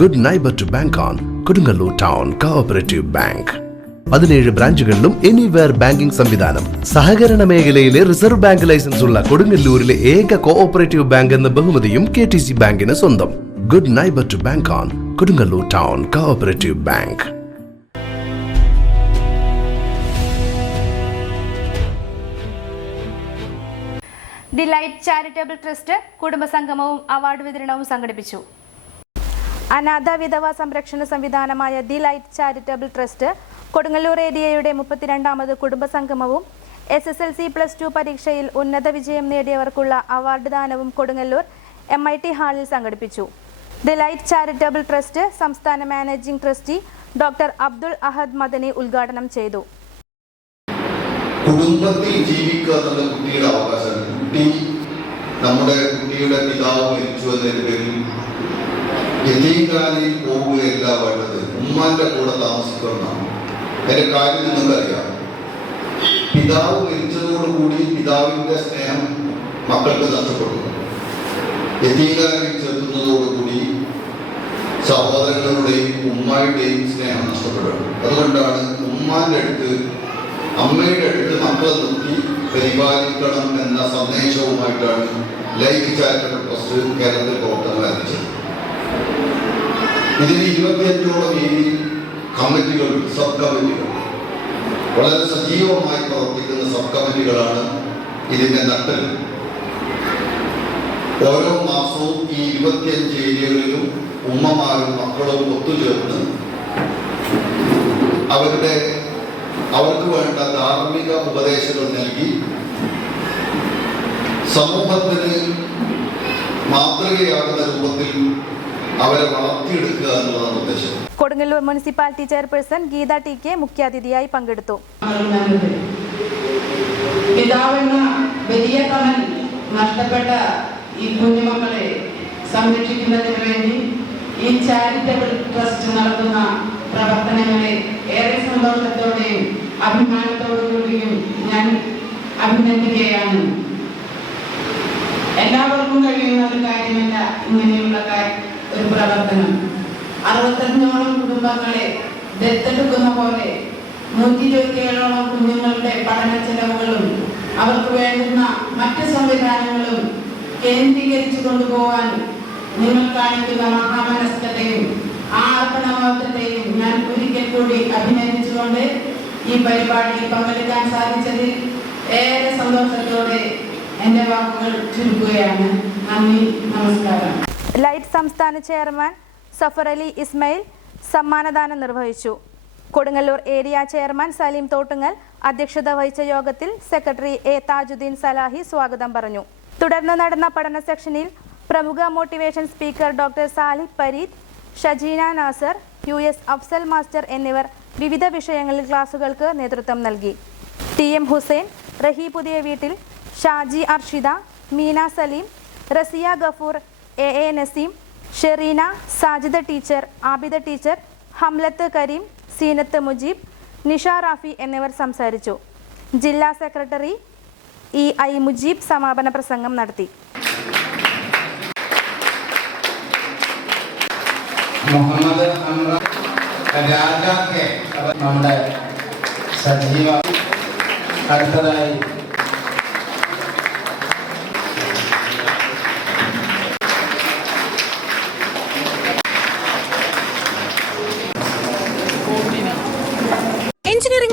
Good neighbour to bank on Kodungallur town cooperative bank പതിനേഴ് ബ്രാഞ്ചുകളിലും anywhere banking സംവിധാനം. സഹകരണ മേഖലയിലെ റിസർവ് ബാങ്ക് ലൈസൻസ് ഉള്ള കൊടുങ്ങല്ലൂരിലെ ഏക കോഓപ്പറേറ്റീവ് ബാങ്ക് എന്ന ബഹുമതിയും കെ ടി സി ബാങ്കിന് സ്വന്തം. Good neighbour to bank on Kodungallur town cooperative bank the light charitable trust കുടുംബസംഗമവും award വിതരണവും സംഘടിപ്പിച്ചു. അനാഥ വിധവ സംരക്ഷണ സംവിധാനമായ the light charitable trust Kodungallur ഏരിയയുടെ മുപ്പത്തിരണ്ടാമത് കുടുംബസംഗമവും S S L C plus two പരീക്ഷയിൽ ഉന്നത വിജയം നേടിയവർക്കുള്ള അവാർഡ് ദാനവും കൊടുങ്ങല്ലൂർ എം ഐ ടി ഹാളിൽ സംഘടിപ്പിച്ചു. ദി ലൈറ്റ് ചാരിറ്റബിൾ ട്രസ്റ്റ് സംസ്ഥാന managing trustee doctor Abdul Ahad Madani ഉദ്ഘാടനം ചെയ്തു. കുടുംബത്തിൽ ജീവിക്കുക എന്നുള്ള കുട്ടിയുടെ അവകാശമാണ് കുട്ടി നമ്മുടെ കുട്ടിയുടെ പിതാവ് മരിച്ചു എന്നതിന്റെ പേരിൽ യതീംഖാനയിൽ പോകുകയല്ല വേണ്ടത്. ഉമ്മാന്റെ കൂടെ താമസിക്കണം എന്റെ കാര്യം നിങ്ങൾക്കറിയാം. പിതാവ് മരിച്ചതോടുകൂടി പിതാവിന്റെ സ്നേഹം മക്കൾക്ക് നഷ്ടപ്പെട്ടു. യതീംഖാനയിൽ ചെലുത്തുന്നതോടുകൂടി സഹോദരങ്ങളുടെയും ഉമ്മായുടെയും സ്നേഹം നഷ്ടപ്പെടും അതുകൊണ്ടാണ് ഉമ്മാന്റെ അടുത്ത് അമ്മയുടെ അടുത്ത് മക്കളെ നിർത്തി പരിപാലിക്കണം എന്ന സന്ദേശവുമായിട്ടാണ് ലൈഫ് ചാരിറ്റബിൾ ട്രസ്റ്റ് കേരളത്തിൽ ആരംഭിച്ചത് ഇതിന് ഇരുപത്തിയഞ്ചോളം ഏരിയയിൽ കമ്മിറ്റികൾ സബ് കമ്മിറ്റികൾ വളരെ സജീവമായി പ്രവർത്തിക്കുന്ന സബ് കമ്മിറ്റികളാണ് ഇതിന്റെ നട്ടൽ ഓരോ മാസവും ഈ ഇരുപത്തിയഞ്ച് ഏരിയകളിലും ഉമ്മമാരും മക്കളും ഒത്തുചേർന്ന് അവരുടെ അവർക്ക് വേണ്ട ധാർമ്മിക ഉപദേശങ്ങൾ നൽകി സമൂഹത്തിന് മാതൃകയാകുന്ന രൂപത്തിൽ അവരെ വളർത്തിയെടുക്കുക എന്നുള്ളതാണ് ഉദ്ദേശം. Kodungallur municipality chairperson Geetha T K മുഖ്യാതിഥിയായി പങ്കെടുത്തു. പിതാവെന്ന വലിയ നഷ്ടപ്പെട്ട ഈ കുഞ്ഞുമക്കളെ സംരക്ഷിക്കുന്നതിന് വേണ്ടി ഈ ചാരിറ്റബിൾ ട്രസ്റ്റ് നടത്തുന്ന പ്രവർത്തനങ്ങളെ ഏറെ സന്തോഷത്തോടെയും അഭിമാനത്തോടുകൂടിയും ഞാൻ അഭിനന്ദിക്കുകയാണ്. എല്ലാവർക്കും കഴിയുന്ന ഒരു കാര്യമല്ല ഇങ്ങനെയുള്ള കാ- ഒരു പ്രവർത്തനം. അറുപത്തഞ്ചോളം കുടുംബങ്ങളെ ദത്തെടുക്കുന്ന പോലെ നൂറ്റി ഇരുപത്തിയേഴോളം കുഞ്ഞുങ്ങളുടെ പഠന ചെലവുകളും അവർക്ക് വേണ്ടുന്ന മറ്റ് സംവിധാനങ്ങളും കേന്ദ്രീകരിച്ചു കൊണ്ടുപോകാൻ നിങ്ങൾ കാണിക്കുന്ന മഹാമനസ്കതയും ആ അർപ്പണബോധത്തെയും ഞാൻ ഒരിക്കൽ കൂടി അഭിനന്ദിച്ചുകൊണ്ട് ഈ പരിപാടിയിൽ പങ്കെടുക്കാൻ സാധിച്ചതിൽ ഏറെ സന്തോഷത്തോടെ എന്റെ വാക്കുകൾ ചുരുക്കുകയാണ്. നന്ദി നമസ്കാരം. ലൈറ്റ് സംസ്ഥാന ചെയർമാൻ സഫർ അലി ഇസ്മയിൽ സമ്മാനദാനം നിർവഹിച്ചു. കൊടുങ്ങല്ലൂർ ഏരിയ ചെയർമാൻ സലീം തോട്ടുങ്ങൽ അധ്യക്ഷത വഹിച്ച യോഗത്തിൽ സെക്രട്ടറി എ താജുദ്ദീൻ സലാഹി സ്വാഗതം പറഞ്ഞു. തുടർന്ന് നടന്ന പഠന സെക്ഷനിൽ പ്രമുഖ motivation speaker doctor Salih Pareed Shajeena Nasar U S Afsal master എന്നിവർ വിവിധ വിഷയങ്ങളിൽ ക്ലാസുകൾക്ക് നേതൃത്വം നൽകി. ടി എം ഹുസൈൻ റഹി പുതിയ വീട്ടിൽ Shaji Arshida Meena Saleem Raziya Gafoor A A Naseem Shereena Sajida teacher Abida teacher Hamlath Kareem Zeenath Mujeeb Nisha Rafi എന്നിവർ സംസാരിച്ചു. ജില്ലാ സെക്രട്ടറി ഇ. ഐ. മുജീബ് സമാപന പ്രസംഗം നടത്തി. മുഹമ്മദ് നമ്മുടെ സജീവ അടുത്തതായി